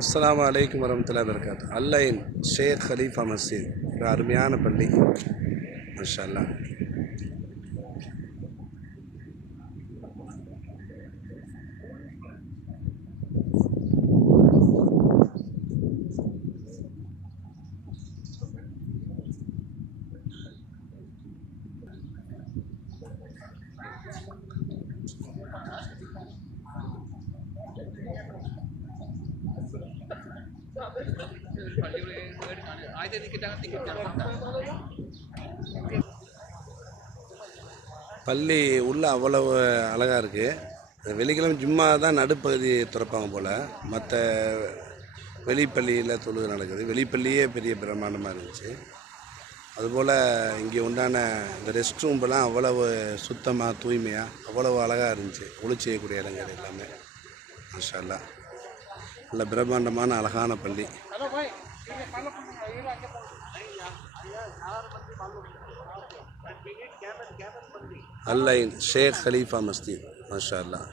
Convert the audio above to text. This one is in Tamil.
அஸ்ஸலாமு அலைக்கும் வரஹ்மத்துல்லாஹி வபரகாத்து. அல்லைன் ஷேக் ஹலீஃபா மஸ்ஜித் ஒரு அருமையான பள்ளி. மாஷா அல்லாஹ். பள்ளி உள்ள அவ்வளவு அழகாக இருக்குது. வெள்ளிக்கிழமை ஜும்மா தான் நடுப்பகுதி திறப்பாங்க போல். மற்ற வெளிப்பள்ளியில் தொழுகை நடக்குது. வெளிப்பள்ளியே பெரிய பிரம்மாண்டமாக இருந்துச்சு. அதுபோல் இங்கே உண்டான இந்த ரெஸ்ட் ரூம்பெல்லாம் அவ்வளவு சுத்தமாக தூய்மையாக அவ்வளவு அழகாக இருந்துச்சு. ஒளி செய்யக்கூடிய இடங்கள் எல்லாமே மாஷா அல்லாஹ். நல்ல பிரம்மாண்டமான அழகான பள்ளி. அல்லைன் ஷேக் ஹலீஃபா மஸ்ஜித் மாஷா அல்லாஹ்.